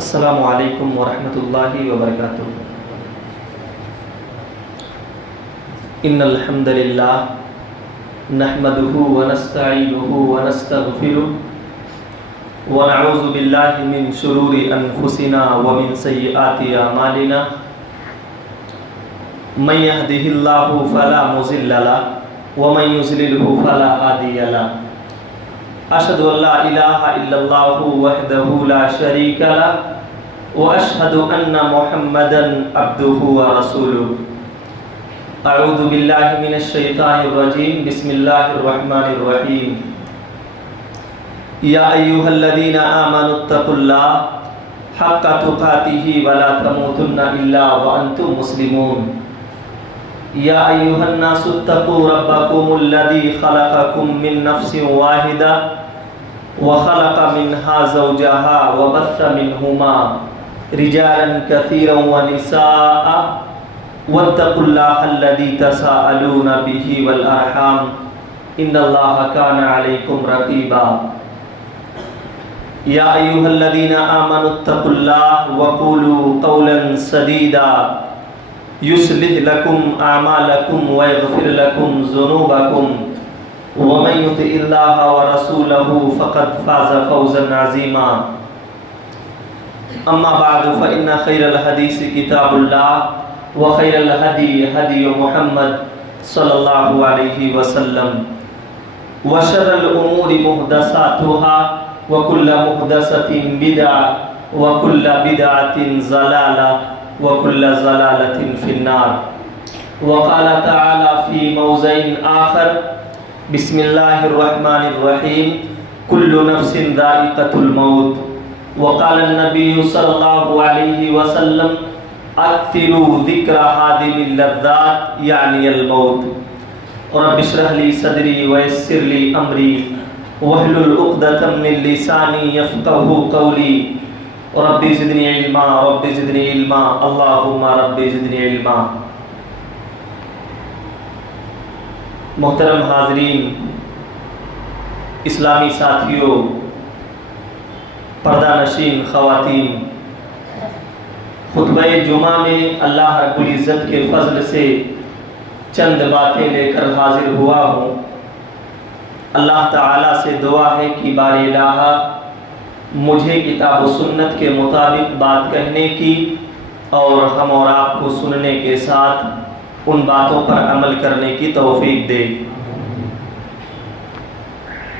السلام علیکم ورحمۃ اللہ وبرکاتہ۔ ان الحمد للہ نحمده ونستعینه ونستغفره ونعوذ باللہ من شرور انفسنا ومن سیئات اعمالنا من يهده الله فلا مضل له ومن يضلل فلا هادي له اشهد ان لا الہ الا اللہ وحدہ لا شریک له واشهد ان محمدا عبدہ ورسولہ۔ اعوذ باللہ من الشیطان الرجیم، بسم اللہ الرحمن الرحیم۔ یا ایھا الذین آمنوا اتقوا اللہ حق تقاتہ ولا تموتن الا وانتم مسلمون۔ یا ایھا الناس اتقوا ربکم الذی خلقکم من نفس واحدہ وخلق منها زوجها وبث منهما رجالا كثيرا ونساء واتقوا الله الذي تساءلون به والأرحام إن الله كان عليكم رقيبا۔ يا أيها الذين آمنوا اتقوا الله وقولوا قولا سديدا يصلح لكم أعمالكم ويغفر لكم ذنوبكم ومن يطع الله ورسوله فقد فاز فوزا عظيما۔ اما بعد فإن خير الحديث كتاب الله وخير الهدي هدي محمد صلى الله عليه وسلم وشر الأمور محدثاتها وكل محدثة بدعة وكل بدعة ضلالة وكل ضلالة في النار۔ وقال تعالى في موضع آخر بسم اللہ الرحمن الرحیم کل نفس ذائقۃ الموت۔ وقال النبی صلی اللہ علیہ وسلم اکثروا ذکر حادم اللذات یعنی الموت۔ رب اشرح لی صدری ویسر لی امری واحلل عقدۃ من لسانی یفقہوا قولی۔ رب زدنی علما رب زدنی علما اللہم رب زدنی علما۔ محترم حاضرین، اسلامی ساتھیوں، پردہ نشین خواتین، خطبہ جمعہ میں اللہ رب العزت کے فضل سے چند باتیں لے کر حاضر ہوا ہوں۔ اللہ تعالیٰ سے دعا ہے کہ بار الہ مجھے کتاب و سنت کے مطابق بات کہنے کی اور ہم اور آپ کو سننے کے ساتھ ان باتوں پر عمل کرنے کی توفیق دے۔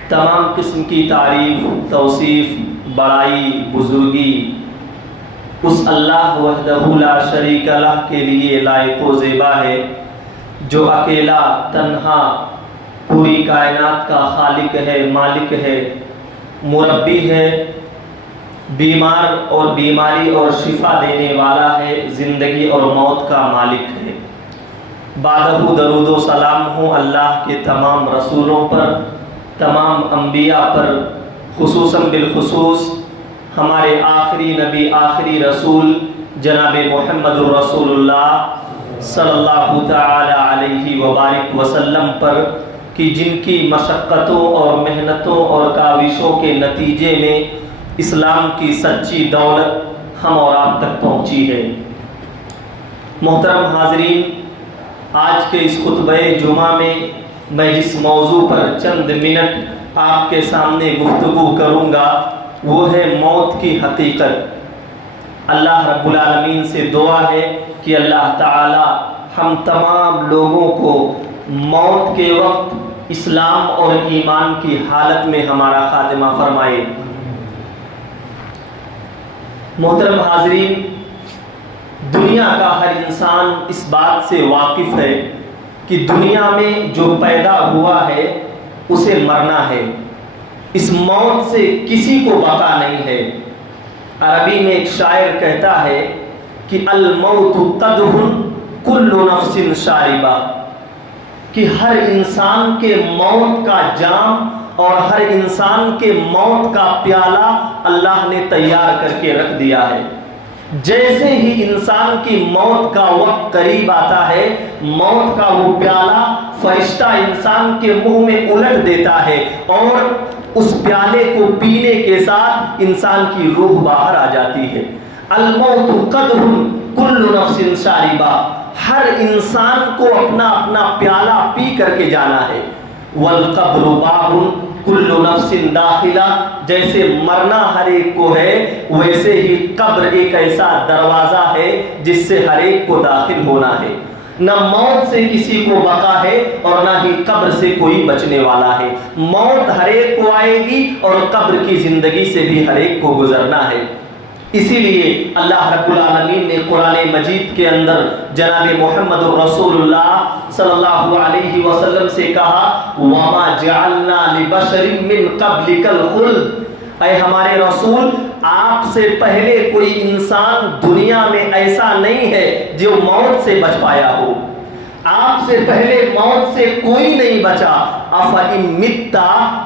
تمام قسم کی تعریف، توصیف، بڑائی، بزرگی اس اللہ وحدہ لا شریک لہ کے لیے لائق و زیبا ہے، جو اکیلا تنہا پوری کائنات کا خالق ہے، مالک ہے، مربی ہے، بیمار اور بیماری اور شفا دینے والا ہے، زندگی اور موت کا مالک ہے۔ بعدہ درود و سلام ہوں اللہ کے تمام رسولوں پر، تمام انبیاء پر، خصوصاً بالخصوص ہمارے آخری نبی، آخری رسول جناب محمد الرسول اللہ صلی اللہ تعالی علیہ وبارک وسلم پر، کہ جن کی مشقتوں اور محنتوں اور کاوشوں کے نتیجے میں اسلام کی سچی دولت ہم اور آپ تک پہنچی ہے۔ محترم حاضرین، آج کے اس خطبہ جمعہ میں جس موضوع پر چند منٹ آپ کے سامنے گفتگو کروں گا وہ ہے موت کی حقیقت۔ اللہ رب العالمین سے دعا ہے کہ اللہ تعالی ہم تمام لوگوں کو موت کے وقت اسلام اور ایمان کی حالت میں ہمارا خاتمہ فرمائے۔ محترم حاضرین، دنیا کا ہر انسان اس بات سے واقف ہے کہ دنیا میں جو پیدا ہوا ہے اسے مرنا ہے، اس موت سے کسی کو بقا نہیں ہے۔ عربی میں ایک شاعر کہتا ہے کہ الموت قدح کل نفس شاربہ، کہ ہر انسان کے موت کا جام اور ہر انسان کے موت کا پیالہ اللہ نے تیار کر کے رکھ دیا ہے، جیسے ہی انسان کی موت کا وقت قریب آتا ہے، موت کا وہ پیالہ فرشتہ انسان کے منہ میں الٹ دیتا ہے اور اس پیالے کو پینے کے ساتھ انسان کی روح باہر آ جاتی ہے۔ الموت قدر کل نفس شاربہ، ہر انسان کو اپنا اپنا پیالہ پی کر کے جانا ہے۔ والقبر باب کل نفس داخلہ، جیسے مرنا ہر ایک کو ہے ویسے ہی قبر ایک ایسا دروازہ ہے جس سے ہر ایک کو داخل ہونا ہے۔ نہ موت سے کسی کو بقا ہے اور نہ ہی قبر سے کوئی بچنے والا ہے۔ موت ہر ایک کو آئے گی اور قبر کی زندگی سے بھی ہر ایک کو گزرنا ہے۔ اسی لیے اللہ رب العالمین نے قرآن مجید کے اندر جناب محمد رسول اللہ صلی اللہ علیہ وسلم سے کہا وَمَا جَعَلْنَا لِبَشَرٍ مِّن قَبْلِكَ الْخُلْدَ، اے ہمارے رسول آپ سے پہلے کوئی انسان دنیا میں ایسا نہیں ہے جو موت سے بچ پایا ہو۔ آپ سے پہلے موت سے کوئی نہیں بچا۔ افإن مِتَّ،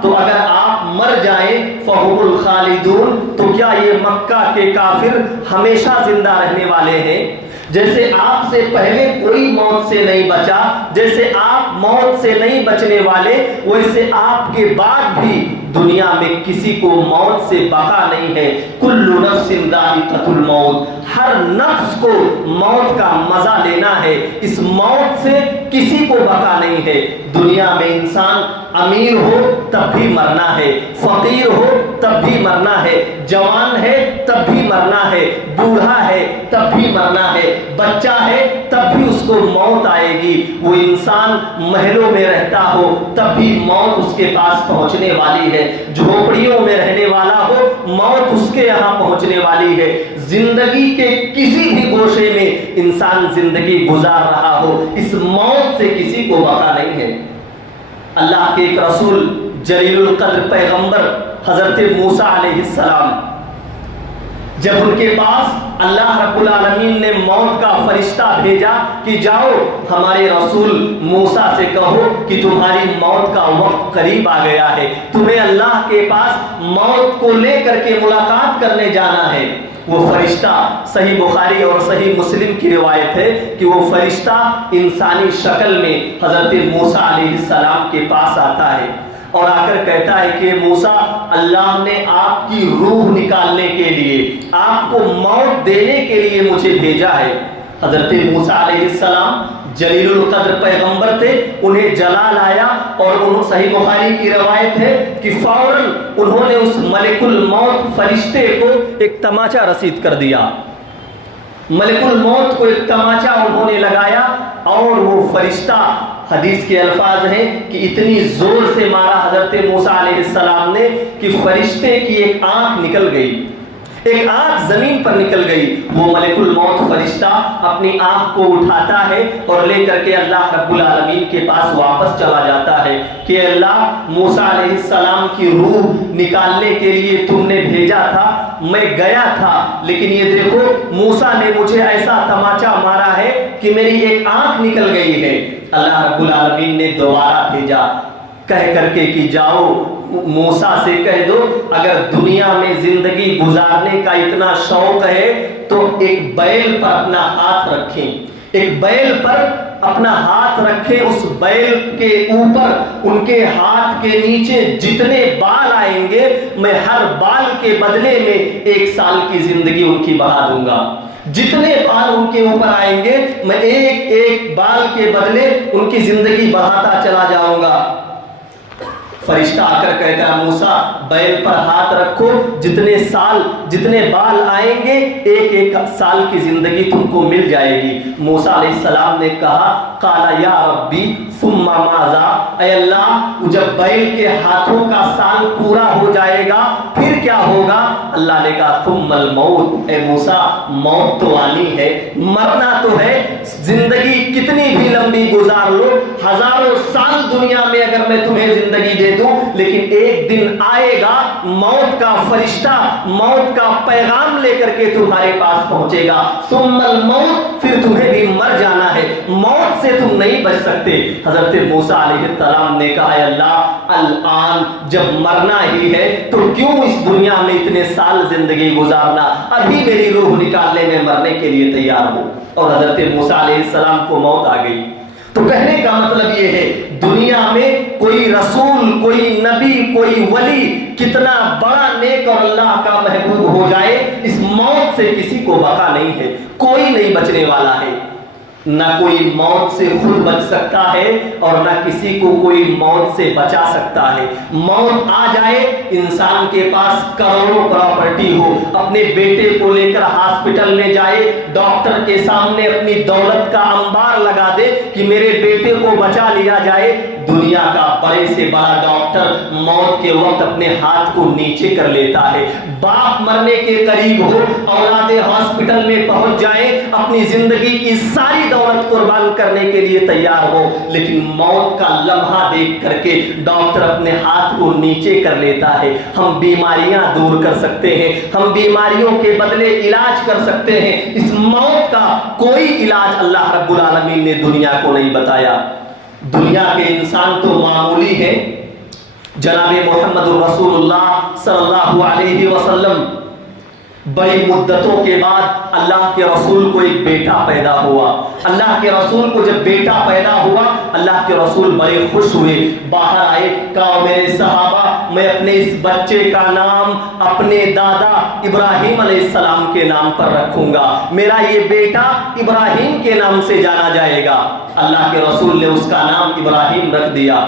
تو اگر آپ مر جائیں فَهُمُ الْخَالِدُونَ، تو کیا یہ مکہ کے کافر ہمیشہ زندہ رہنے والے ہیں؟ جیسے آپ سے پہلے کوئی موت سے نہیں بچا، جیسے آپ موت سے نہیں بچنے والے، ویسے آپ کے بعد بھی دنیا میں کسی کو موت سے بقا نہیں ہے۔ کل نفس ذائقۃ الموت، ہر نفس کو موت کا مزہ لینا ہے، اس موت سے کسی کو بقا نہیں ہے۔ دنیا میں انسان امیر ہو تب بھی مرنا ہے، فقیر ہو تب بھی مرنا ہے، جوان ہے تب بھی مرنا ہے، بوڑھا ہے تب بھی مرنا ہے، بچہ ہے تب بھی اس کو موت آئے گی۔ وہ انسان محلوں میں رہتا ہو تب بھی موت اس کے پاس پہنچنے والی ہے، جھوپڑیوں میں رہنے والا ہو موت اس کے یہاں پہنچنے والی ہے۔ زندگی کے کسی بھی گوشے میں انسان زندگی گزار رہا ہو، اس موت سے کسی کو بقا نہیں ہے۔ اللہ کے ایک رسول جلیل القدر پیغمبر حضرت موسیٰ علیہ السلام، جب ان کے پاس اللہ رب العالمین نے موت کا فرشتہ بھیجا کہ جاؤ ہمارے رسول موسیٰ سے کہو کہ تمہاری موت کا وقت قریب آ گیا ہے، تمہیں اللہ کے پاس موت کو لے کر کے ملاقات کرنے جانا ہے۔ وہ فرشتہ، صحیح بخاری اور صحیح مسلم کی روایت ہے کہ وہ فرشتہ انسانی شکل میں حضرت موسیٰ علیہ السلام کے پاس آتا ہے اور آ کر کہتا ہے کہ موسیٰ، اللہ نے آپ کی روح نکالنے کے لیے، آپ کو موت دینے کے لیے مجھے بھیجا ہے۔ حضرت موسیٰ علیہ السلام جلیل القدر پیغمبر تھے، انہیں جلال آیا اور صحیح بخاری کی روایت ہے کہ فوراً انہوں نے اس ملک الموت فرشتے کو ایک تماچا رسید کر دیا۔ ملک الموت کو ایک تماچا انہوں نے لگایا اور وہ فرشتہ، حدیث کے الفاظ ہیں کہ اتنی زور سے مارا حضرت موسیٰ علیہ السلام نے کہ فرشتے کی ایک آنکھ نکل گئی، ایک آنکھ زمین پر نکل گئی۔ وہ ملک الموت فرشتہ اپنی آنکھ کو اٹھاتا ہے اور لے کر کے اللہ رب العالمین کے پاس واپس چلا جاتا ہے کہ اللہ، موسیٰ علیہ السلام کی روح نکالنے کے لیے تم نے بھیجا تھا، میں گیا تھا، لیکن یہ دیکھو موسیٰ نے مجھے ایسا تماچا مارا ہے کہ میری ایک آنکھ نکل گئی ہے۔ اللہ رب العالمین نے دوبارہ بھیجا کہہ کر کے کہ جاؤ موسیٰ سے کہہ دو اگر دنیا میں زندگی گزارنے کا اتنا شوق ہے تو ایک بیل پر اپنا ہاتھ رکھیں، ایک بیل پر اپنا ہاتھ رکھیں، اس بیل کے اوپر ان کے ہاتھ کے نیچے جتنے بال آئیں گے میں ہر بال کے بدلے میں 1 سال کی زندگی ان کی بڑھا دوں گا۔ جتنے بال ان کے اوپر آئیں گے میں ایک ایک بال کے بدلے ان کی زندگی بڑھاتا چلا جاؤں گا۔ فرشتہ آ کر کہتا ہے موسیٰ بیل پر ہاتھ رکھو، جتنے بال آئیں گے 1 سال کی زندگی تم کو مل جائے گی۔ موسیٰ علیہ السلام نے کہا قال یا ربی ثم ماذا، اے اللہ جب بیل کے ہاتھوں کا سال پورا ہو جائے گا پھر کیا ہوگا؟ اللہ نے کہا ثم الموت، اے موسیٰ موت تو آنی ہے، مرنا تو ہے، زندگی کتنی بھی لمبی گزار لو، ہزاروں سال دنیا میں اگر میں تمہیں زندگی دے دوں، لیکن ایک دن آئے گا موت کا فرشتہ موت کا پیغام لے کر کے تمہارے پاس پہنچے گا، ثم الموت، پھر تمہیں بھی مر جانا ہے، موت سے تم نہیں بچ سکتے۔ حضرت موسیٰ علیہ السلام نے کہا، اے اللہ الآن جب مرنا ہی ہے تو کیوں اس دنیا میں اتنے سال زندگی گزارنا، ابھی میری روح نکالنے میں مرنے کے لیے تیار ہو۔ اور حضرت موسیٰ علیہ السلام کو موت آ گئی۔ تو کہنے کا مطلب یہ ہے، دنیا میں کوئی رسول، کوئی نبی، کوئی ولی کتنا بڑا نیک اور اللہ کا محبوب ہو جائے، اس موت سے کسی کو بقا نہیں ہے، کوئی نہیں بچنے والا ہے۔ نہ کوئی موت سے خود بچ سکتا ہے اور نہ کسی کو کوئی موت سے بچا سکتا ہے۔ موت آ جائے، انسان کے پاس کروڑوں پراپرٹی ہو، اپنے بیٹے کو لے کر ہاسپٹل میں جائے، ڈاکٹر کے سامنے اپنی دولت کا انبار لگا دے کہ میرے بیٹے کو بچا لیا جائے، دنیا کا بڑے سے بڑا ڈاکٹر موت کے وقت اپنے ہاتھ کو نیچے کر لیتا ہے۔ باپ مرنے کے قریب ہو، اولادیں ہاسپٹل میں پہنچ جائیں، اپنی زندگی کی ساری دولت قربان کرنے کے لیے تیار ہو، لیکن موت کا لمحہ دیکھ کر کے ڈاکٹر اپنے ہاتھ کو نیچے کر لیتا ہے۔ ہم بیماریاں دور کر سکتے ہیں، ہم بیماریوں کے بدلے علاج کر سکتے ہیں، اس موت کا کوئی علاج اللہ رب العالمین نے دنیا کو نہیں بتایا۔ دنیا کے انسان تو معمولی ہے۔ جناب محمد الرسول اللہ صلی اللہ علیہ وسلم، بڑی مدتوں کے بعد اللہ کے رسول کو ایک بیٹا پیدا ہوا۔ اللہ کے رسول کو جب بیٹا پیدا ہوا، اللہ کے رسول بڑے خوش ہوئے، باہر آئے، کہا میرے صحابہ میں اپنے اس بچے کا نام اپنے دادا ابراہیم علیہ السلام کے نام پر رکھوں گا، میرا یہ بیٹا ابراہیم کے نام سے جانا جائے گا۔ اللہ کے رسول نے اس کا نام ابراہیم رکھ دیا۔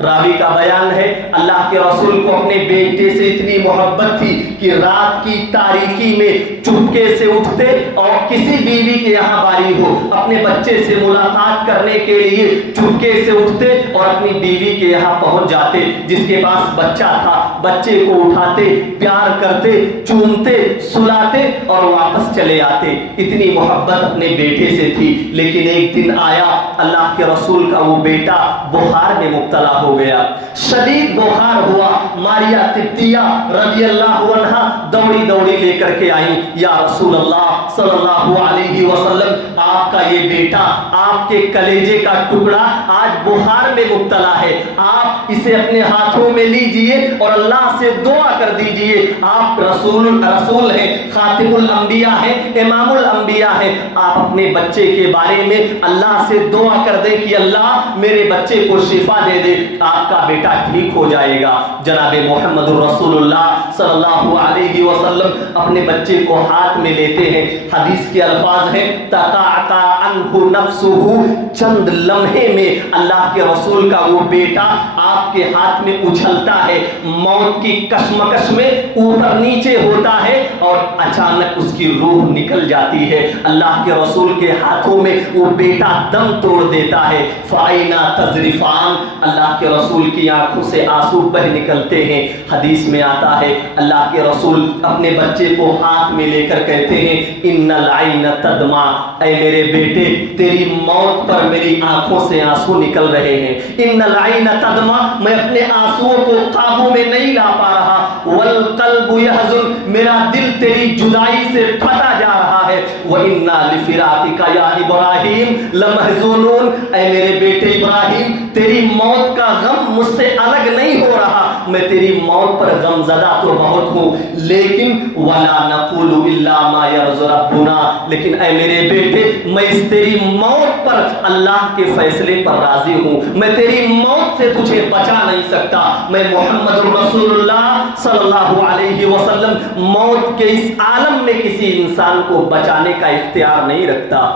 راوی کا بیان ہے، اللہ کے رسول کو اپنے بیٹے سے اتنی محبت تھی کہ رات کی تاریکی میں چپکے سے اٹھتے اور کسی بیوی کے یہاں باری ہو، اپنے بچے سے ملاقات کرنے کے لیے چپکے سے اٹھتے اور اپنی بیوی کے یہاں پہنچ جاتے، جس کے پاس بچہ تھا، بچے کو اٹھاتے، پیار کرتے، چومتے، سلاتے اور واپس چلے آتے۔ اتنی محبت اپنے بیٹے سے تھی۔ لیکن ایک دن آیا، اللہ کے رسول کا وہ بیٹا بخار میں مبتلا ہو گیا، شدید بخار ہوا۔ ماریا قبطیہ رضی اللہ عنہا دوڑی دوڑی لے کر کے آئیں، یا رسول اللہ صلی اللہ علیہ وسلم، آپ کا یہ بیٹا، آپ کے کلیجے کا ٹکڑا آج بخار میں مبتلا ہے، آپ اسے اپنے ہاتھوں میں لیجئے اور اللہ سے دعا کر دیجئے۔ آپ رسول ہیں، خاتم الانبیاء ہیں، امام الانبیاء ہیں، آپ اپنے بچے کے بارے میں اللہ سے دعا کر دیں کہ اللہ میرے بچے کو شفا دے دے، آپ کا بیٹا ٹھیک ہو جائے گا۔ جناب محمد الرسول اللہ صلی اللہ علیہ وسلم اپنے بچے کو ہاتھ میں لیتے ہیں، حدیث کے الفاظ ہیں تقعقع عنہ نفسہ، چند لمحے میں اللہ کے رسول کا وہ بیٹا آپ کے ہاتھ میں اچھلتا ہے، موت کی کشمکش میں اوپر نیچے ہوتا ہے اور اچانک اس کی روح نکل جاتی ہے۔ اللہ کے رسول کے ہاتھوں میں وہ بیٹا دم توڑ دیتا ہے۔ فَأَيْنَ تَذْرِفَانِ، اللہ کے رسول کی آنکھوں سے آنسو بہ نکلتے ہیں۔ حدیث میں آتا ہے اللہ کے رسول اپنے بچے کو ہاتھ میں لے کر کہتے ہیں ان العین تدمع، اے میرے بیٹے تیری موت پر میری آنکھوں سے آنسو نکل رہے ہیں۔ ان العین تدمع، میں اپنے آنسوؤں کو قابو میں نہیں لا پا رہا۔ والقلب یحزن، میرا دل تیری جدائی سے پھٹا جا رہا ہے۔ وَإِنَّا لِفِرَاقِكَ يَا إِبْرَاهِيمُ لَمَحْزُونُونَ، اے میرے بیٹے ابراہیم تیری موت کا غم مجھ سے الگ نہیں ہو رہا، میں تیری موت پر غم زدہ تو بہت ہوں، لیکن وَلَا نَقُولُ إِلَّا مَا يَرْضُ رَبُّنَا، لیکن اے میرے بیٹے میں اس تیری موت پر اللہ کے فیصلے پر راضی ہوں، میں تیری موت سے تجھے بچا نہیں سکتا۔ میں محمد رسول اللہ صلی اللہ علیہ وسلم موت کے اس عالم میں کسی انسان کو بچانے کا اختیار نہیں رکھتا۔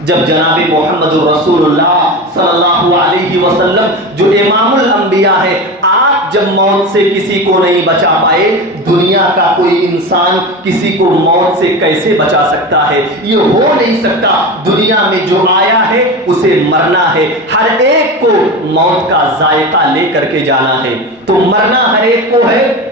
جب جناب محمد رسول اللہ صلی اللہ علیہ وسلم جو امام الانبیاء ہے، آپ جب موت سے کسی کو نہیں بچا پائے، دنیا کا کوئی انسان کسی کو موت سے کیسے بچا سکتا ہے؟ یہ ہو نہیں سکتا۔ دنیا میں جو آیا ہے اسے مرنا ہے، ہر ایک کو موت کا ذائقہ لے کر کے جانا ہے، تو مرنا ہر ایک کو ہے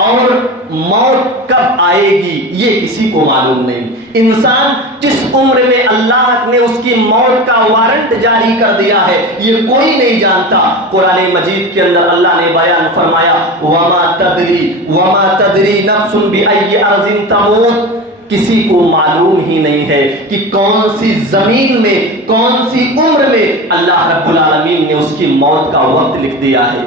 اور موت کب آئے گی یہ کسی کو معلوم نہیں. انسان کس عمر میں اللہ نے اس کی موت کا وارنٹ جاری کر دیا ہے یہ کوئی نہیں جانتا. قرآن مجید کے اندر اللہ نے بیان فرمایا وَمَا تَدْرِي نَفْسٌ بِأَيِّ أَرْضٍ تَمُوتُ. کسی کو معلوم ہی نہیں ہے کہ کون سی زمین میں کون سی عمر میں اللہ رب العالمین نے اس کی موت کا وقت لکھ دیا ہے.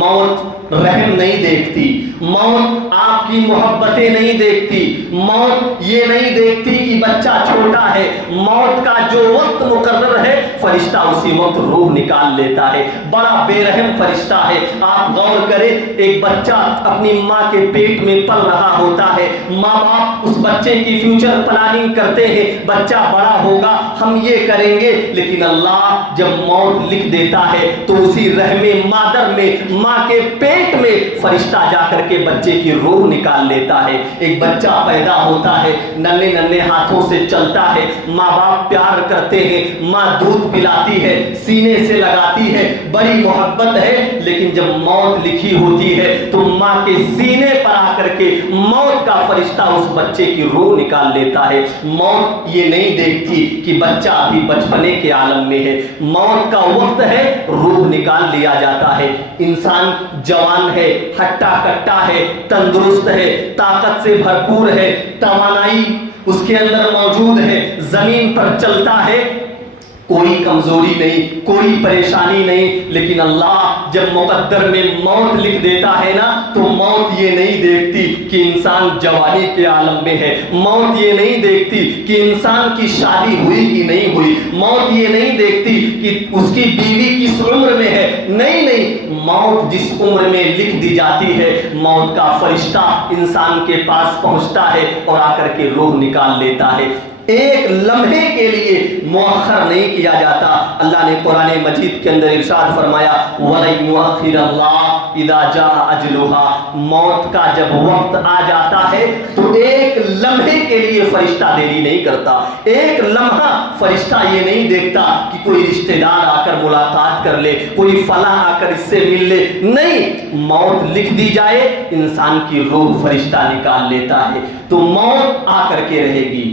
موت رحم نہیں دیکھتی, موت آپ کی محبتیں نہیں دیکھتی, موت یہ نہیں دیکھتی کہ بچہ چھوٹا ہے. موت کا جو وقت مقرر ہے فرشتہ اسی وقت روح نکال لیتا ہے. بڑا بے رحم فرشتہ ہے. آپ غور کریں, ایک بچہ اپنی ماں کے پیٹ میں پل رہا ہوتا ہے, ماں باپ اس بچے کی فیوچر پلاننگ کرتے ہیں, بچہ بڑا ہوگا ہم یہ کریں گے, لیکن اللہ جب موت لکھ دیتا ہے تو اسی رحم مادر میں ماں کے پیٹ میں فرشتہ جا کر کے بچے کی روح نکال لیتا ہے. ایک بچہ پیدا ہوتا ہے, ننھے ننھے ہاتھوں سے چلتا ہے, ماں باپ پیار کرتے ہیں, ماں دودھ پلاتی ہے, سینے سے لگاتی ہے, بڑی محبت ہے, لیکن جب موت لکھی ہوتی ہے تو ماں کے سینے پر آ کر کے موت کا فرشتہ اس بچے کی روح نکال لیتا ہے. موت یہ نہیں دیکھتی کہ بچہ ابھی بچپنے کے عالم میں ہے, موت کا وقت ہے, روح نکال لیا جاتا ہے. انسان جوان ہے, ہٹا کٹا ہے, تندرست ہے, طاقت سے بھرپور ہے, توانائی اس کے اندر موجود ہے, زمین پر چلتا ہے, کوئی کمزوری نہیں, کوئی پریشانی نہیں. لیکن اللہ جب مقدر میں موت لکھ دیتا ہے نا تو موت یہ نہیں دیکھتی کہ انسان جوانی کے عالم میں ہے, موت یہ نہیں دیکھتی کہ انسان کی شادی ہوئی کہ نہیں ہوئی, موت یہ نہیں دیکھتی کہ اس کی بیوی کس عمر میں ہے. نہیں, موت جس عمر میں لکھ دی جاتی ہے موت کا فرشتہ انسان کے پاس پہنچتا ہے اور آ کر کے روح نکال لیتا ہے. ایک لمحے کے لیے مؤخر نہیں کیا جاتا. اللہ نے قرآن مجید کے اندر ارشاد فرمایا وَلَن يُؤَخِّرَ اللَّهُ إِذَا جَاءَ أَجْلُهَا. موت کا جب وقت آ جاتا ہے تو ایک لمحے کے لیے فرشتہ دیری نہیں کرتا. ایک لمحہ فرشتہ یہ نہیں دیکھتا کہ کوئی رشتہ دار آ کر ملاقات کر لے, کوئی فلاں آ کر اس سے مل لے. نہیں, موت لکھ دی جائے انسان کی روح فرشتہ نکال لیتا ہے تو موت آ کر کے رہے گی.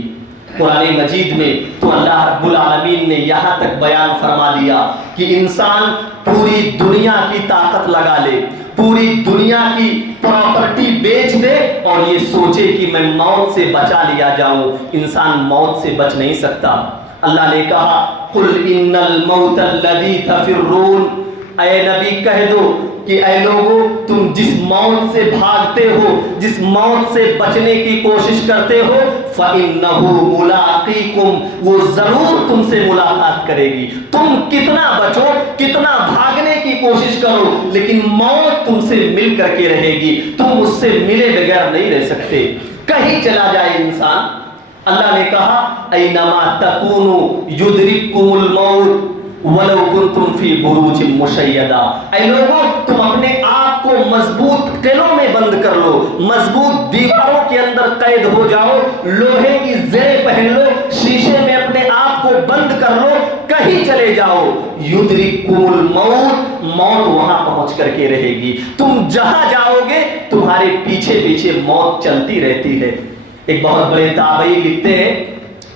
قرآن مجید میں تو اللہ رب العالمین نے یہاں تک بیان فرما دیا کہ انسان پوری دنیا کی طاقت لگا لے, پوری دنیا کی پراپرٹی بیچ دے اور یہ سوچے کہ میں موت سے بچا لیا جاؤں, انسان موت سے بچ نہیں سکتا. اللہ نے کہا قُلْ إِنَّ الْمَوْتَ الَّذِي تَفِرُّونَ, اے نبی کہہ دو کہ اے لوگو تم جس موت سے بھاگتے ہو, جس موت سے بچنے کی کوشش کرتے ہو, فَإِنَّهُ مُلَاقِيكُمْ, وہ ضرور تم سے ملاقات کرے گی. تم کتنا بچو, کتنا بھاگنے کی کوشش کرو, لیکن موت تم سے مل کر کے رہے گی. تم اس سے ملے بغیر نہیں رہ سکتے. کہیں چلا جائے انسان, اللہ نے کہا اَيْنَمَا تَكُونُوا يُدْرِكْكُمُ الْمَوْتُ وَلَوْ كُنْتُمْ فِي بُرُوجٍ مُشَيَّدَةٍ. اے لوگو تم اپنے آپ کو مضبوط قلعوں میں بند کر لو, مضبوط دیواروں کے اندر قید ہو جاؤ, لوہے کی زریں پہن لو, شیشے میں اپنے آپ کو بند کر لو, کہیں چلے جاؤ. یدرککم الموت, موت وہاں پہنچ کر کے رہے گی. تم جہاں جاؤ گے تمہارے پیچھے پیچھے موت چلتی رہتی ہے. ایک بہت بڑے تابعی لکھتے ہیں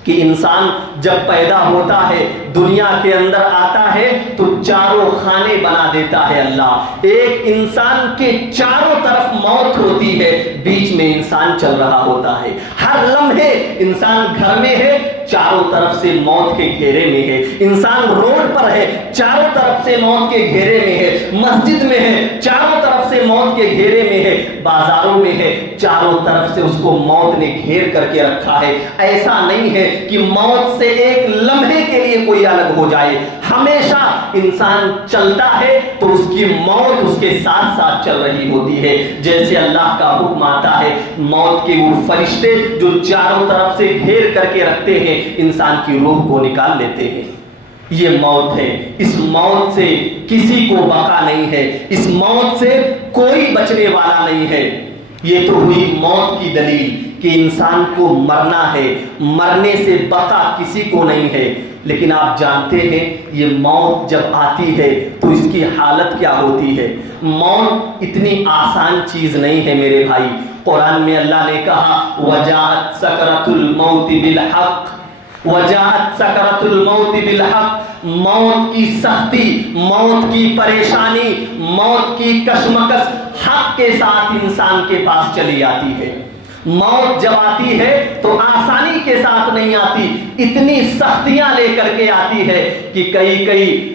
کہ انسان جب پیدا ہوتا ہے دنیا کے اندر آتا ہے تو چاروں خانے بنا دیتا ہے اللہ. ایک انسان کے چاروں طرف موت ہوتی ہے, بیچ میں انسان چل رہا ہوتا ہے. ہر لمحے انسان گھر میں ہے, چاروں طرف سے موت کے گھیرے میں ہے. انسان روڈ پر ہے, چاروں طرف سے موت کے گھیرے میں ہے. مسجد میں ہے, چاروں طرف سے موت کے گھیرے میں ہے. بازاروں میں ہے, چاروں طرف سے اس کو موت نے گھیر کر کے رکھا ہے. ایسا نہیں ہے کہ موت سے ایک لمحے کے لیے کوئی الگ ہو جائے. ہمیشہ انسان چلتا ہے تو اس کی موت اس کے ساتھ ساتھ چل رہی ہوتی ہے. جیسے اللہ کا حکم آتا ہے, موت کے وہ فرشتے جو چاروں طرف سے گھیر کر کے رکھتے ہیں انسان کی روح کو نکال لیتے ہیں. یہ موت ہے. اس موت سے کسی کو بقا نہیں ہے, اس موت سے کوئی بچنے والا نہیں ہے. یہ تو ہوئی موت کی دلیل. کہ انسان کو مرنا ہے، مرنے سے بقا کسی کو نہیں ہے، لیکن آپ جانتے ہیں یہ موت جب آتی ہے تو اس کی حالت کیا ہوتی ہے؟ موت اتنی آسان چیز نہیں ہے میرے بھائی۔ قرآن میں اللہ نے کہا وجاءت سکرۃ الموت بالحق، وجاءت سکرۃ الموت بالحق، موت کی سختی، موت کی پریشانی، موت کی کشمکش حق کے ساتھ انسان کے پاس چلی آتی ہے۔ موت جب آتی ہے تو آسانی کے ساتھ نہیں آتی، اتنی سختیاں لے کر کے آتی ہے کہ کئی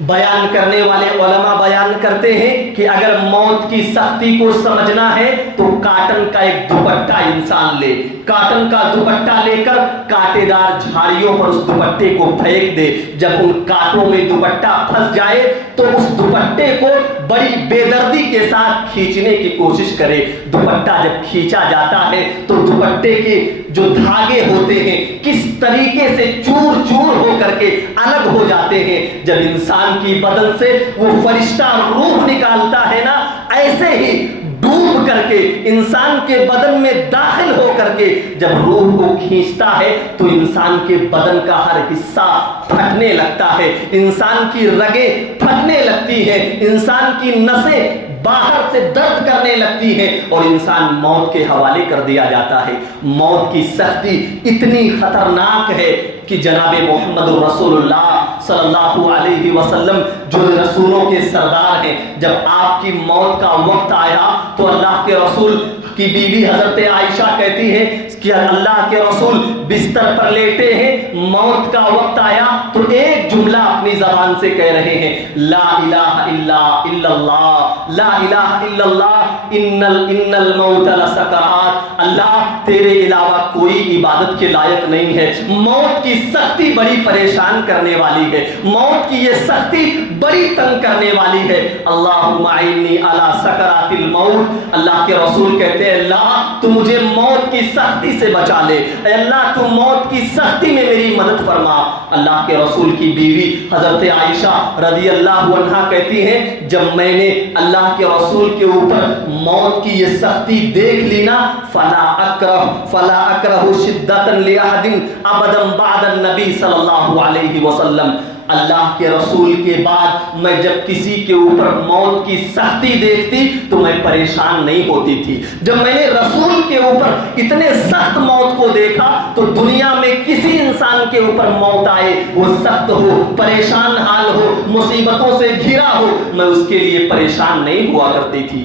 بیان کرنے والے علماء بیان کرتے ہیں کہ اگر موت کی سختی کو سمجھنا ہے تو کاٹن کا ایک دوپٹہ انسان لے، کاٹن کا دوپٹہ لے کر کانٹے دار جھاڑیوں پر اس دوپٹے کو پھینک دے، جب ان کانٹوں میں دوپٹہ پھنس جائے تو اس دوپٹے کو بڑی بے دردی کے ساتھ کھینچنے کی کوشش کرے۔ دوپٹہ جب کھینچا جاتا ہے تو دوپٹے کے جو دھاگے ہوتے ہیں کس طریقے سے چور چور ہو کر کے الگ ہو جاتے ہیں۔ جب انسان کی بدن سے وہ فرشتہ روح نکالتا ہے نا، ایسے ہی ڈوب کر کے انسان کے بدن میں داخل ہو کر کے جب روح کو کھینچتا ہے تو انسان کے بدن کا ہر حصہ پھٹنے لگتا ہے، انسان کی رگیں پھٹنے لگتی ہیں، انسان کی نسیں باہر سے درد کرنے لگتی ہے اور انسان موت کے حوالے کر دیا جاتا ہے۔ موت کی سختی اتنی خطرناک ہے کہ جناب محمد رسول اللہ صلی اللہ علیہ وسلم جو رسولوں کے سردار ہیں، جب آپ کی موت کا وقت آیا تو اللہ کے رسول کی بیوی حضرت عائشہ کہتی ہے کہ اللہ کے رسول بستر پر لیٹے ہیں، موت کا وقت آیا تو ایک جملہ اپنی زبان سے کہہ رہے ہیں، لا الہ الا اللہ، لا الہ الا اللہ، ان الموت لسکرات، اللہ تیرے علاوہ کوئی عبادت کے لائق نہیں ہے۔ موت کی سختی بڑی پریشان کرنے والی ہے، موت کی یہ سختی بڑی تنگ کرنے والی ہے۔ اللہم اعنی علی سکرات الموت، اللہ کے رسول کہتے ہیں اللہ تو مجھے موت کی سختی سے بچا لے، اے اللہ تو موت کی سختی میں میری مدد فرما۔ اللہ کے رسول کی بیوی حضرت عائشہ رضی اللہ عنہا کہتی ہیں جب میں نے اللہ کے رسول کے اوپر موت کی یہ سختی دیکھ لی نا، فلا اکرہ شدۃ لأحد ابدا بعد النبی صلی اللہ علیہ وسلم، اللہ کے رسول کے بعد میں جب کسی کے اوپر موت کی سختی دیکھتی تو میں پریشان نہیں ہوتی تھی۔ جب میں نے رسول کے اوپر اتنے سخت موت کو دیکھا تو دنیا میں کسی انسان کے اوپر موت آئے، وہ سخت ہو، پریشان حال ہو، مصیبتوں سے گھرا ہو، میں اس کے لیے پریشان نہیں ہوا کرتی تھی۔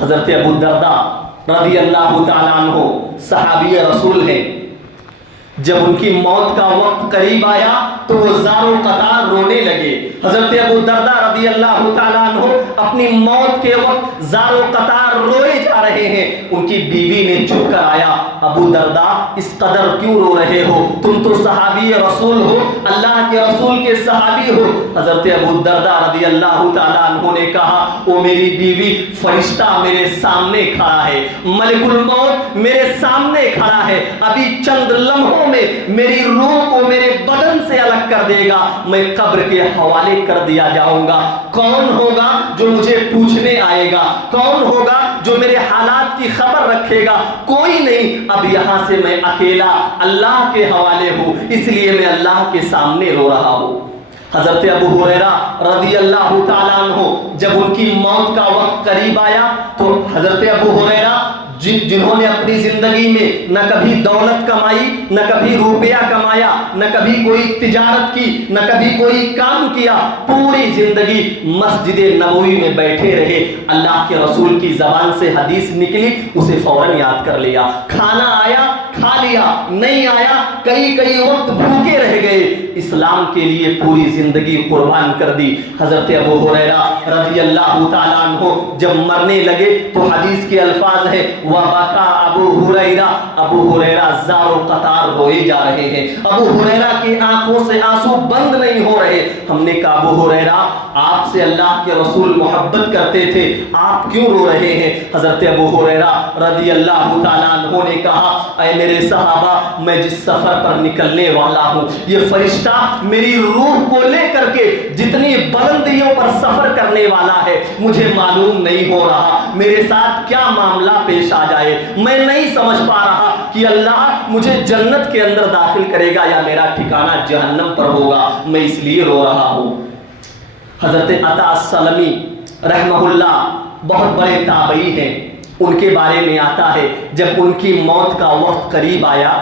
حضرت ابو الدرداء رضی اللہ تعالیٰ عنہ صحابی رسول ہیں، جب ان کی موت کا وقت قریب آیا تو وہ زار و قطار رونے لگے۔ حضرت ابو الدرداء رضی اللہ تعالیٰ عنہ اپنی موت کے وقت زار و قطار روئے جا رہے ہیں۔ ان کی بیوی نے چپ کر آیا، ابو الدرداء اس قدر کیوں رو رہے ہو؟ تم تو صحابی رسول ہو، اللہ کے رسول کے صحابی ہو۔ حضرت ابو الدرداء رضی اللہ تعالیٰ عنہ نے کہا او میری بیوی، فرشتہ میرے سامنے کھڑا ہے، ملک الموت میرے سامنے کھڑا ہے، ابھی چند لمحوں میں میری روح کو میرے بدن سے الگ کر دے گا، میں قبر کے حوالے کر دیا جاؤں گا۔ کون ہوگا جو مجھے پوچھنے آئے گا؟ کون ہوگا جو میرے حالات کی خبر رکھے گا؟ کوئی نہیں۔ اب یہاں سے میں اکیلا اللہ کے حوالے ہوں، اس لیے میں اللہ کے سامنے رو رہا ہوں۔ حضرت ابو ہریرہ رضی اللہ تعالیٰ عنہ جب ان کی موت کا وقت قریب آیا تو حضرت ابو ہریرہ جنہوں نے اپنی زندگی میں نہ کبھی دولت کمائی، نہ کبھی روپیہ کمایا، نہ کبھی کوئی تجارت کی، نہ کبھی کوئی کام کیا، پوری زندگی مسجد نبوی میں بیٹھے رہے، اللہ کے رسول کی زبان سے حدیث نکلی اسے فوراً یاد کر لیا، کھانا آیا کھا لیا، نہیں آیا کئی وقت بھوکے رہ گئے، اسلام کے لیے پوری زندگی قربان کر دی۔ حضرت ابو ہریرہ رضی اللہ تعالیٰ عنہ جب مرنے لگے تو حدیث کے الفاظ ہیں وَبَكَى أَبُو هُرَيْرَةَ، ابو ہریرہ زار و قطار روئے جا رہے ہیں، ابو ہریرہ کی آنکھوں سے آنسو بند نہیں ہو رہے۔ ہم نے کہا ابو ہریرہ آپ سے اللہ کے رسول محبت کرتے تھے، آپ کیوں رو رہے ہیں؟ حضرت ابو ہریرہ رضی اللہ تعالیٰ عنہ نے کہا اے میرے میرے صحابہ میں جس سفر پر نکلنے والا ہوں یہ فرشتہ میری روح کو لے کر کے جتنی بلندیوں پر سفر کرنے والا ہے مجھے معلوم نہیں ہو رہا میرے ساتھ کیا معاملہ پیش آ جائے، میں نہیں سمجھ پا رہا کہ اللہ مجھے جنت کے اندر داخل کرے گا یا میرا ٹھکانہ جہنم پر ہوگا، میں اس لیے رو رہا ہوں۔ حضرت عطا السلمی رحمہ اللہ بہت بڑے تابعی ہیں، ان کے بارے میں آتا ہے جب ان کی موت کا وقت قریب آیا،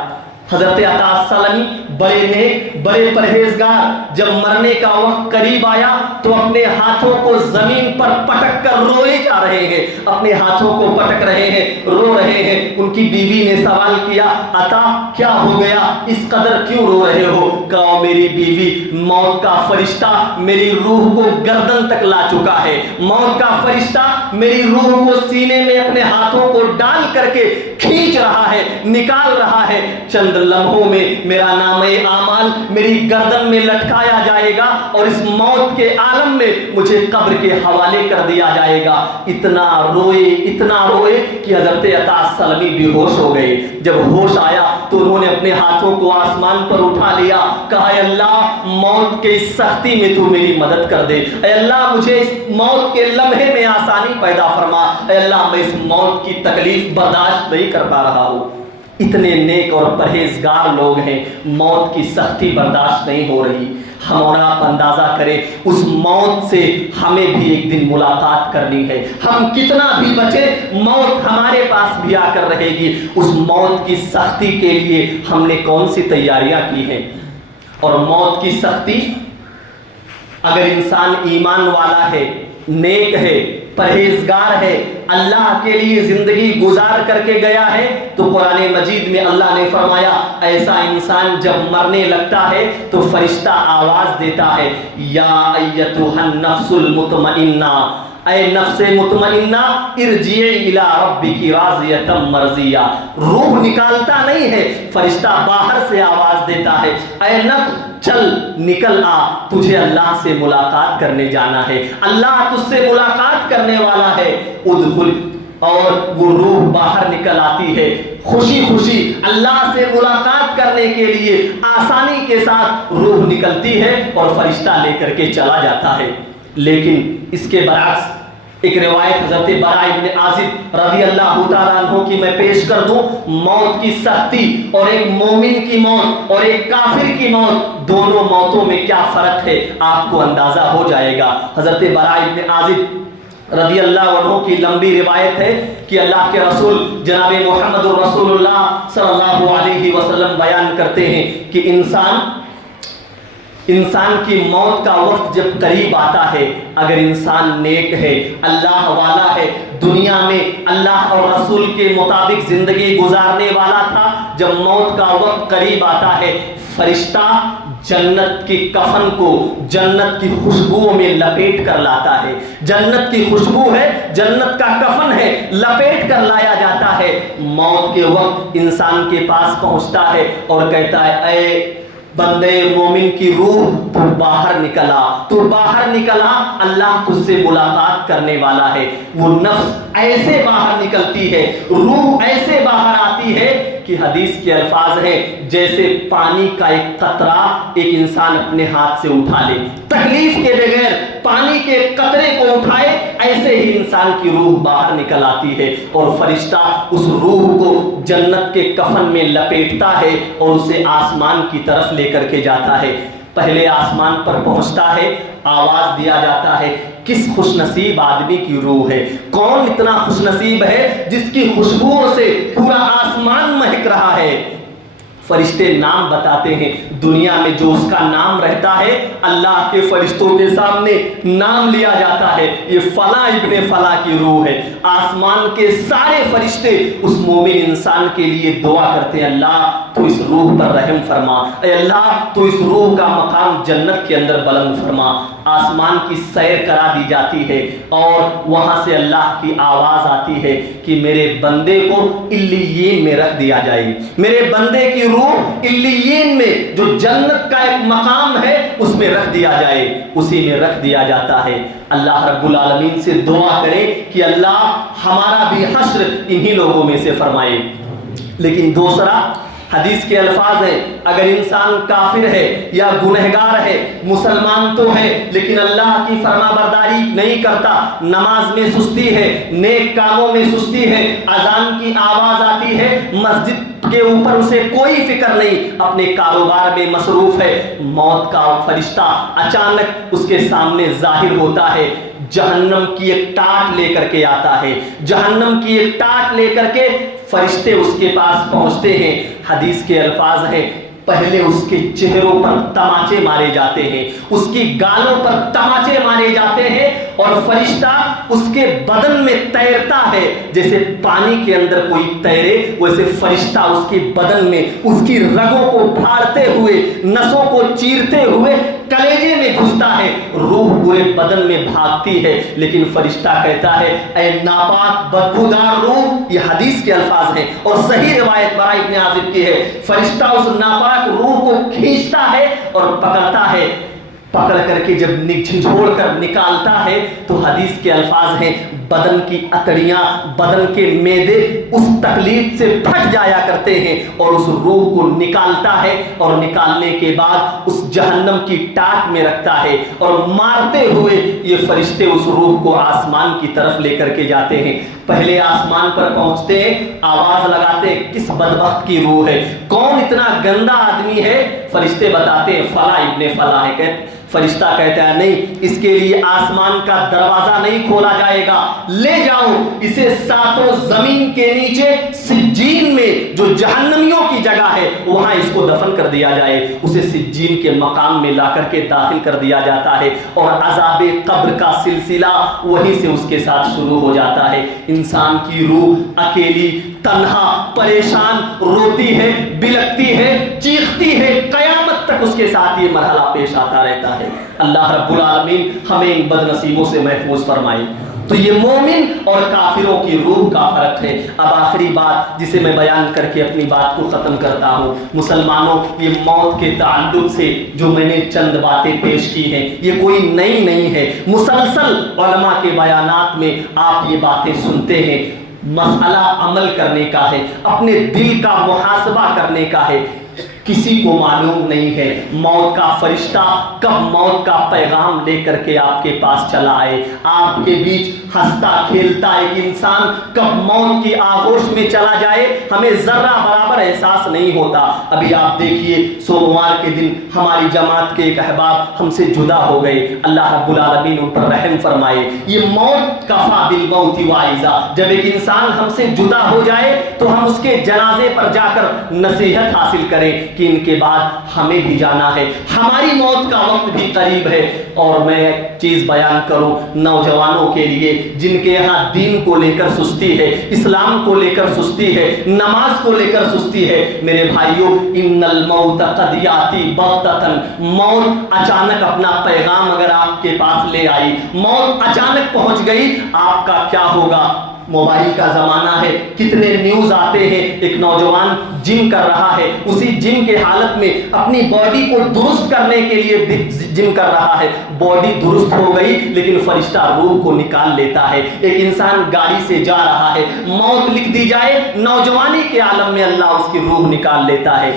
حضرت عطا السلمی بڑے نیک بڑے پرہیزگار، جب مرنے کا وقت قریب آیا تو اپنے ہاتھوں کو زمین پر پٹک کر روئے جا رہے ہیں، اپنے ہاتھوں کو پٹک رہے ہیں، رو رہے ہیں۔ ان کی بیوی نے سوال کیا عطا کیا ہو گیا، اس قدر کیوں رو رہے ہو؟ کہا میری بیوی موت کا فرشتہ میری روح کو گردن تک لا چکا ہے، موت کا فرشتہ میری روح کو سینے میں اپنے ہاتھوں کو ڈال کر کے کھینچ رہا ہے، نکال رہا ہے، چند لمحوں میں میرا نامہ اعمال میری گردن میں لٹکایا جائے گا اور اس موت کے عالم میں مجھے قبر کے حوالے کر دیا جائے گا۔ اتنا روئے کہ حضرت عطا السلمی بے ہوش ہو گئے۔ جب ہوش آیا تو انہوں نے اپنے ہاتھوں کو آسمان پر اٹھا لیا، کہا اے اللہ موت کے اس سختی میں تو میری مدد کر دے، اے اللہ مجھے اس موت کے لمحے میں آسانی پیدا فرما، اے اللہ میں اس موت کی تکلیف برداشت نہیں کر پا رہا ہوں۔ اتنے نیک اور پرہیزگار لوگ ہیں، موت کی سختی برداشت نہیں ہو رہی۔ ہم اور آپ اندازہ کریں اس موت سے ہمیں بھی ایک دن ملاقات کرنی ہے، ہم کتنا بھی بچے موت ہمارے پاس بھی آ کر رہے گی۔ اس موت کی سختی کے لیے ہم نے کون سی تیاریاں کی ہیں؟ اور موت کی سختی اگر انسان ایمان والا ہے، نیک ہے، پرہیزگار ہے، اللہ کے لیے زندگی گزار کر کے گیا ہے تو قرآن مجید میں اللہ نے فرمایا ایسا انسان جب مرنے لگتا ہے تو فرشتہ آواز دیتا ہے یا ایتھا النفس المطمئنہ، اے نفس مطمئنہ ارجعی الی ربک راضیۃ مرضیہ۔ روح نکالتا نہیں ہے، فرشتہ باہر سے آواز دیتا ہے اے نفس چل نکل آ، تجھے اللہ سے ملاقات کرنے جانا ہے، اللہ تجھ سے ملاقات کرنے والا ہے، ادخل، اور وہ روح باہر نکل آتی ہے خوشی خوشی اللہ سے ملاقات کرنے کے لیے، آسانی کے ساتھ روح نکلتی ہے اور فرشتہ لے کر کے چلا جاتا ہے۔ لیکن اس کے برعکس ایک روایت حضرت براء ابن عازب رضی اللہ تعالیٰ عنہ کی میں پیش کر دوں، موت کی سختی اور ایک مومن کی موت اور ایک کافر کی موت، دونوں موتوں میں کیا فرق ہے آپ کو اندازہ ہو جائے گا۔ حضرت براء ابن عازب رضی اللہ عنہ کی لمبی روایت ہے کہ اللہ کے رسول جناب محمد رسول اللہ صلی اللہ علیہ وسلم بیان کرتے ہیں کہ انسان کی موت کا وقت جب قریب آتا ہے، اگر انسان نیک ہے، اللہ والا ہے، دنیا میں اللہ اور رسول کے مطابق زندگی گزارنے والا تھا، جب موت کا وقت قریب آتا ہے فرشتہ جنت کی کفن کو جنت کی خوشبوؤں میں لپیٹ کر لاتا ہے، جنت کی خوشبو ہے، جنت کا کفن ہے، لپیٹ کر لایا جاتا ہے۔ موت کے وقت انسان کے پاس پہنچتا ہے اور کہتا ہے اے بندے مومن کی روح تو باہر نکلا، اللہ تجھ سے ملاقات کرنے والا ہے۔ وہ نفس ایسے باہر نکلتی ہے، روح ایسے باہر آتی ہے کہ حدیث کے الفاظ ہیں جیسے پانی کا ایک قطرہ ایک انسان اپنے ہاتھ سے اٹھا لے، تکلیف کے بغیر پانی کے قطرے کو اٹھائے، ایسے ہی انسان کی روح باہر نکل آتی ہے اور فرشتہ اس روح کو جنت کے کفن میں لپیٹتا ہے اور اسے آسمان کی طرف لے کر کے جاتا ہے۔ پہلے آسمان پر پہنچتا ہے، آواز دیا جاتا ہے کس خوش نصیب آدمی کی روح ہے، کون اتنا خوش نصیب ہے جس کی خوشبوؤں سے پورا آسمان مہک رہا ہے۔ فرشتے نام بتاتے ہیں، دنیا میں جو اس کا نام رہتا ہے اللہ کے فرشتوں کے سامنے نام لیا جاتا ہے، یہ فلاں ابن فلاں کی روح ہے۔ آسمان کے سارے فرشتے اس مومن انسان کے لیے دعا کرتے ہیں اللہ تو اس روح پر رحم فرما، اے اللہ تو اس روح کا مقام جنت کے اندر بلند فرما۔ آسمان کی سیر کرا دی جاتی ہے اور وہاں سے اللہ کی آواز آتی ہے کہ میرے بندے کو علیین میں رکھ دیا جائے، میرے بندے کی روح علیین میں جو جنت کا ایک مقام ہے اس میں رکھ دیا جائے، اسی میں رکھ دیا جاتا ہے۔ اللہ رب العالمین سے دعا کرے کہ اللہ ہمارا بھی حشر انہی لوگوں میں سے فرمائے۔ لیکن دوسرا حدیث کے الفاظ ہیں، اگر انسان کافر ہے یا گنہگار ہے، مسلمان تو ہے لیکن اللہ کی فرما برداری نہیں کرتا، نماز میں سستی ہے، نیک کاموں میں سستی ہے، اذان کی آواز آتی ہے، مسجد کے اوپر اسے کوئی فکر نہیں، اپنے کاروبار میں مصروف ہے، موت کا فرشتہ اچانک اس کے سامنے ظاہر ہوتا ہے، جہنم کی ایک ٹاٹ لے کر کے آتا ہے، جہنم کی ایک ٹاٹ لے کر کے فرشتے اس کے پاس پہنچتے ہیں، حدیث کے الفاظ ہیں، پہلے اس کے چہروں پر تماچے مارے جاتے ہیں، اس کی گالوں پر تماچے مارے جاتے ہیں، اور فرشتہ اس کے بدن میں تیرتا ہے، جیسے پانی کے اندر کوئی تیرے ویسے فرشتہ اس کے بدن میں اس کی رگوں کو پھاڑتے ہوئے، نسوں کو چیرتے ہوئے کلیجے میں گھستا ہے، روح پورے بدن میں بھاگتی ہے، لیکن فرشتہ کہتا ہے اے ناپاک بدبودار روح، یہ حدیث کے الفاظ ہیں اور صحیح روایت برا ابن عازب کی ہے، فرشتہ اس ناپاک روح کو کھینچتا ہے اور پکڑتا ہے، پکڑ کر کے جب جھنجھوڑ کر نکالتا ہے تو حدیث کے الفاظ ہیں بدن کی اتڑیاں، بدن کے معدے اس تکلیف سے پھٹ جایا کرتے ہیں، اور اس روح کو نکالتا ہے، اور نکالنے کے بعد اس جہنم کی ٹاٹ میں رکھتا ہے، اور مارتے ہوئے یہ فرشتے اس روح کو آسمان کی طرف لے کر کے جاتے ہیں، پہلے آسمان پر پہنچتے ہیں، آواز لگاتے ہیں کس بدبخت کی روح ہے، کون اتنا گندا آدمی ہے، فرشتے بتاتے ہیں فلاں ابن فلاں ہے، فرشتہ کہتا ہے نہیں، اس کے لیے آسمان کا دروازہ نہیں کھولا جائے گا، لے جاؤ اسے ساتوں زمین کے نیچے سجین میں جو جہنمیوں کی جگہ ہے وہاں اس کو دفن کر دیا جائے، اسے سجین کے مقام میں لا کر کے داخل کر دیا جاتا ہے، اور عذاب قبر کا سلسلہ وہیں سے اس کے ساتھ شروع ہو جاتا ہے، انسان کی روح اکیلی، تنہا، پریشان روتی ہے، بلکتی ہے، چیختی ہے، قیامت تک اس کے ساتھ یہ مرحلہ پیش آتا رہتا ہے۔ اللہ رب العالمین ہمیں ان بد نصیبوں سے محفوظ فرمائے۔ تو یہ مومن اور کافروں کی روح کا فرق ہے۔ اب آخری بات جسے میں بیان کر کے اپنی بات کو ختم کرتا ہوں، مسلمانوں یہ موت کے تعلق سے جو میں نے چند باتیں پیش کی ہیں یہ کوئی نئی نہیں ہے، مسلسل علماء کے بیانات میں آپ یہ باتیں سنتے ہیں، مسئلہ عمل کرنے کا ہے، اپنے دل کا محاسبہ کرنے کا ہے، کسی کو معلوم نہیں ہے موت کا فرشتہ کب موت کا پیغام لے کر کے آپ کے پاس چلا آئے، آپ کے بیچ ہنستا کھیلتا ایک انسان کب موت کی آغوش میں چلا جائے ہمیں ذرہ برابر احساس نہیں ہوتا۔ ابھی آپ دیکھیے سوموار کے دن ہماری جماعت کے ایک احباب ہم سے جدا ہو گئے، اللہ رب العالمین ان پر رحم فرمائے۔ یہ موت کفا بالموت واعظا، جب ایک انسان ہم سے جدا ہو جائے تو ہم اس کے جنازے پر جا کر نصیحت حاصل کریں کہ ان کے بعد ہمیں بھی جانا ہے، ہماری موت کا وقت بھی قریب ہے۔ اور میں ایک چیز بیان کروں نوجوانوں کے لیے جن کے یہاں دین کو لے کر سستی ہے، اسلام کو لے کر سستی ہے، نماز کو لے کر سستی ہے، میرے بھائیوں ان الموت قد یاتی بغتۃ، موت اچانک اپنا پیغام اگر آپ کے پاس لے آئی، موت اچانک پہنچ گئی، آپ کا کیا ہوگا؟ موبائل کا زمانہ ہے، کتنے نیوز آتے ہیں، ایک نوجوان جم کر رہا ہے، اسی جم کے حالت میں اپنی باڈی کو درست کرنے کے لیے جم کر رہا ہے، باڈی درست ہو گئی لیکن فرشتہ روح کو نکال لیتا ہے۔ ایک انسان گاڑی سے جا رہا ہے، موت لکھ دی جائے، نوجوانی کے عالم میں اللہ اس کی روح نکال لیتا ہے۔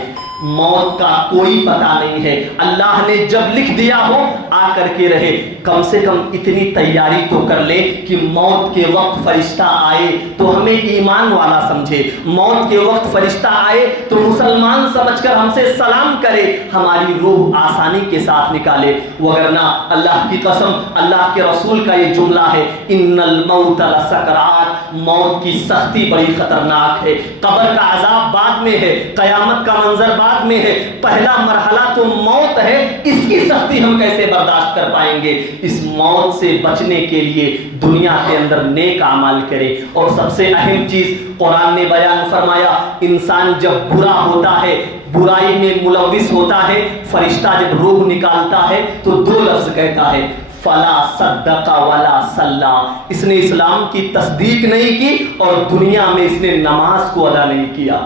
موت کا کوئی پتہ نہیں ہے، اللہ نے جب لکھ دیا ہو آ کر کے رہے، کم سے کم اتنی تیاری تو کر لے کہ موت کے وقت فرشتہ آئے تو ہمیں ایمان والا سمجھے، موت کے وقت فرشتہ آئے تو مسلمان سمجھ کر ہم سے سلام کرے، ہماری روح آسانی کے ساتھ نکالے، وگرنہ اللہ کی قسم اللہ کے رسول کا یہ جملہ ہے ان الموت لسکرات، موت کی سختی بڑی خطرناک ہے، قبر کا عذاب بعد میں ہے، قیامت کا منظر بعد میں ہے، پہلا مرحلہ تو موت ہے، اس کی سختی ہم کیسے برداشت کر پائیں گے؟ اس موت سے بچنے کے لیے دنیا کے اندر نیک اعمال کرے، اور سب سے اہم چیز قرآن نے بیان فرمایا انسان جب برا ہوتا ہے، برائی میں ملوث ہوتا ہے، فرشتہ جب روح نکالتا ہے تو دو لفظ کہتا ہے فلا صدق ولا صلی، اس نے اسلام کی تصدیق نہیں کی اور دنیا میں اس نے نماز کو ادا نہیں کیا،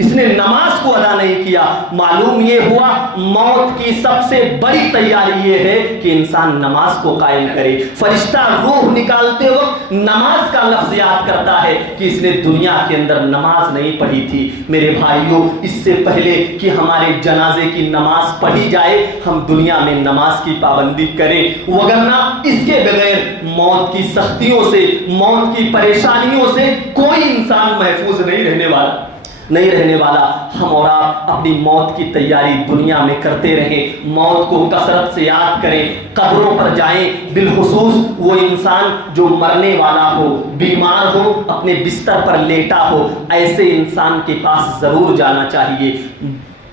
اس نے نماز کو ادا نہیں کیا۔ معلوم یہ ہوا موت کی سب سے بڑی تیاری یہ ہے کہ انسان نماز کو قائم کرے۔ فرشتہ روح نکالتے وقت نماز کا لفظ یاد کرتا ہے کہ اس نے دنیا کے اندر نماز نہیں پڑھی تھی۔ میرے بھائیوں، اس سے پہلے کہ ہمارے جنازے کی نماز پڑھی جائے ہم دنیا میں نماز کی پابندی کریں، وگرنہ اس کے بغیر موت کی سختیوں سے، موت کی پریشانیوں سے کوئی انسان محفوظ نہیں رہنے والا۔ ہم اور آپ اپنی موت کی تیاری دنیا میں کرتے رہیں، موت کو کثرت سے یاد کریں، قبروں پر جائیں، بالخصوص وہ انسان جو مرنے والا ہو، بیمار ہو، اپنے بستر پر لیٹا ہو، ایسے انسان کے پاس ضرور جانا چاہیے۔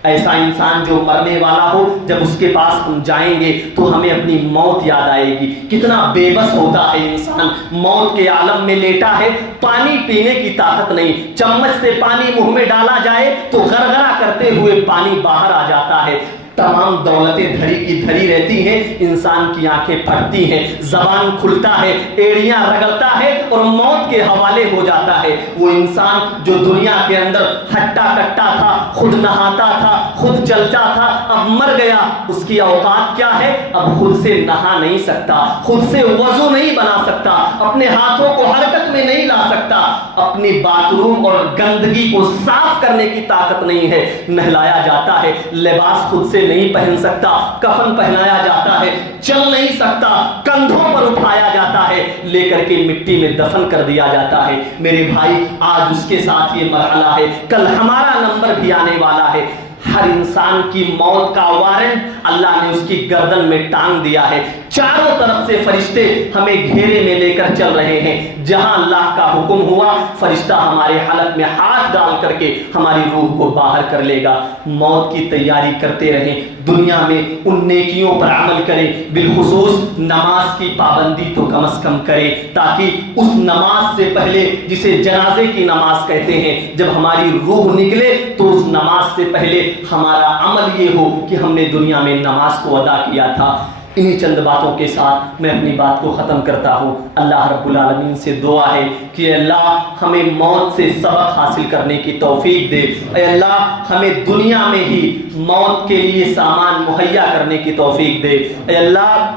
ایسا انسان جو مرنے والا ہو، جب اس کے پاس ہم جائیں گے تو ہمیں اپنی موت یاد آئے گی۔ کتنا بے بس ہوتا ہے انسان، موت کے عالم میں لیٹا ہے، پانی پینے کی طاقت نہیں، چمچ سے پانی منہ میں ڈالا جائے تو غرغرہ کرتے ہوئے پانی باہر آ جاتا ہے۔ تمام دولتیں دھری کی دھری رہتی ہیں، انسان کی آنکھیں پھٹتی ہیں، زبان کھلتا ہے، ایڑیاں رگڑتا ہے اور موت کے حوالے ہو جاتا ہے۔ وہ انسان جو دنیا کے اندر ہٹا کٹا تھا، خود نہاتا تھا، خود چلتا تھا، اب مر گیا، اس کی اوقات کیا ہے؟ اب خود سے نہا نہیں سکتا، خود سے وضو نہیں بنا سکتا، اپنے ہاتھوں کو حرکت میں نہیں لا سکتا، اپنی باتھ روم اور گندگی کو صاف کرنے کی طاقت نہیں ہے۔ نہلایا جاتا ہے، لباس خود سے نہیں پہن سکتا، کفن پہنایا جاتا ہے، چل نہیں سکتا، کندھوں پر اٹھایا جاتا ہے، لے کر کے مٹی میں دفن کر دیا جاتا ہے۔ میرے بھائی، آج اس کے ساتھ یہ مرحلہ ہے، کل ہمارا نمبر بھی آنے والا ہے۔ ہر انسان کی موت کا وارنٹ اللہ نے اس کی گردن میں ٹانگ دیا ہے۔ چاروں طرف سے فرشتے ہمیں گھیرے میں لے کر چل رہے ہیں، جہاں اللہ کا حکم ہوا فرشتہ ہمارے حلق میں ہاتھ ڈال کر کے ہماری روح کو باہر کر لے گا۔ موت کی تیاری کرتے رہیں، دنیا میں ان نیکیوں پر عمل کریں، بالخصوص نماز کی پابندی تو کم از کم کریں، تاکہ اس نماز سے پہلے، جسے جنازے کی نماز کہتے ہیں، جب ہماری روح نکلے تو اس نماز سے پہلے ہمارا عمل یہ ہو کہ ہم نے دنیا میں نماز کو ادا کیا تھا۔ انہی چند باتوں کے ساتھ میں اپنی بات کو ختم کرتا ہوں۔ اللہ رب العالمین سے دعا ہے کہ اللہ ہمیں موت سے سبق حاصل کرنے کی توفیق دے، اے اللہ ہمیں دنیا میں ہی موت کے لیے سامان مہیا کرنے کی توفیق دے، اے اللہ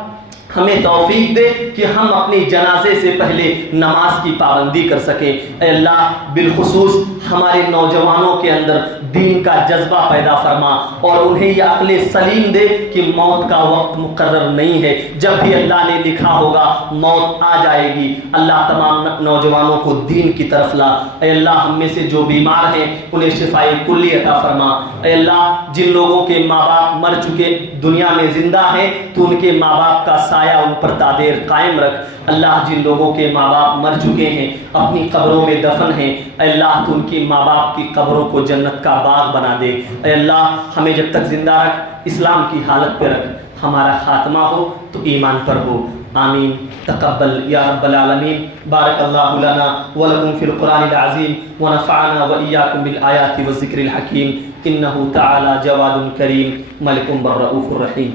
ہمیں توفیق دے کہ ہم اپنی جنازے سے پہلے نماز کی پابندی کر سکیں۔ اے اللہ بالخصوص ہمارے نوجوانوں کے اندر دین کا جذبہ پیدا فرما اور انہیں یہ عقل سلیم دے کہ موت کا وقت مقرر نہیں ہے، جب بھی اللہ نے لکھا ہوگا موت آ جائے گی۔ اللہ تمام نوجوانوں کو دین کی طرف لا۔ اے اللہ ہم میں سے جو بیمار ہیں انہیں شفائے کلی عطا فرما۔ اے اللہ جن لوگوں کے ماں باپ مر چکے دنیا میں زندہ ہیں تو ان کے ماں باپ کا سایہ ان پر تادیر قائم رکھ۔ اللہ جن لوگوں کے ماں باپ مر چکے ہیں، اپنی قبروں میں دفن ہیں، اے اللہ تو ان کی ماں باپ کی قبروں کو جنت کا باغ بنا دے۔ اے اللہ ہمیں جب تک زندہ رکھ، اسلام کی حالت پہ رکھ، ہمارا خاتمہ ہو تو ایمان پر ہو۔ آمین۔ تقبل یا رب العالمین۔ بارک اللہ لنا ولکم فی القرآن العظیم ونفعنا وإیاکم بالآیات والذکر الحکیم، انہ تعالی جواد کریم ملک بالرؤوف الرحیم۔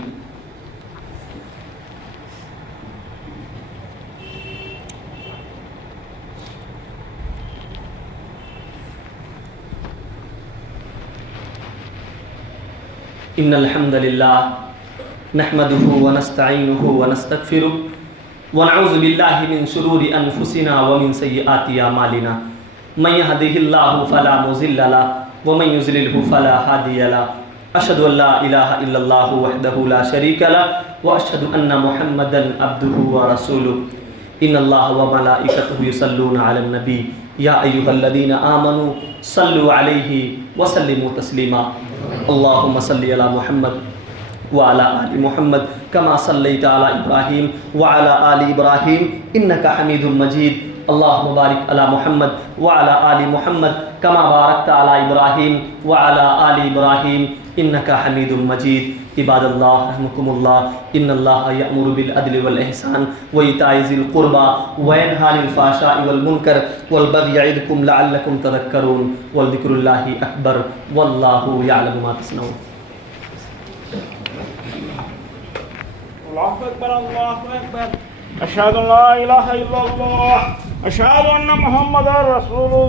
ان الحمد للہ نحمده ونستعینه ونستغفره ونعوذ باللہ من شرور انفسنا ومن سیئات اعمالنا، من يهده الله فلا مضل له ومن يضلل فلا هادي له، اشهد ان لا الہ الا اللہ وحدہ لا شریک له واشهد ان محمدا عبدہ ورسولہ، ان اللہ وملائکتہ یصلون علی النبی یا ایھا الذین آمنوا صلوا علیہ وسلموا تسلیما، اللہم صلی علی محمد وعلى آل محمد كما صليت على إبراهيم وعلى آل إبراهيم إنك حميد مجيد، اللهم بارك على محمد وعلى آل محمد كما باركت على إبراهيم وعلى آل إبراهيم إنك حميد مجيد۔ عباد اللہ رحمكم اللہ، ان اللہ یأمر بالعدل والإحسان وإیتاء ذی القربى وینہی عن الفحشاء والمنکر والبغی یعظکم لعلکم تذکرون، ولذکر اللہ اکبر واللہ یعلم ما تصنعون۔ اللہ اکبر اللہ اکبر، اشہد ان لا الہ الا اللہ، اشہد ان محمد رسول اللہ۔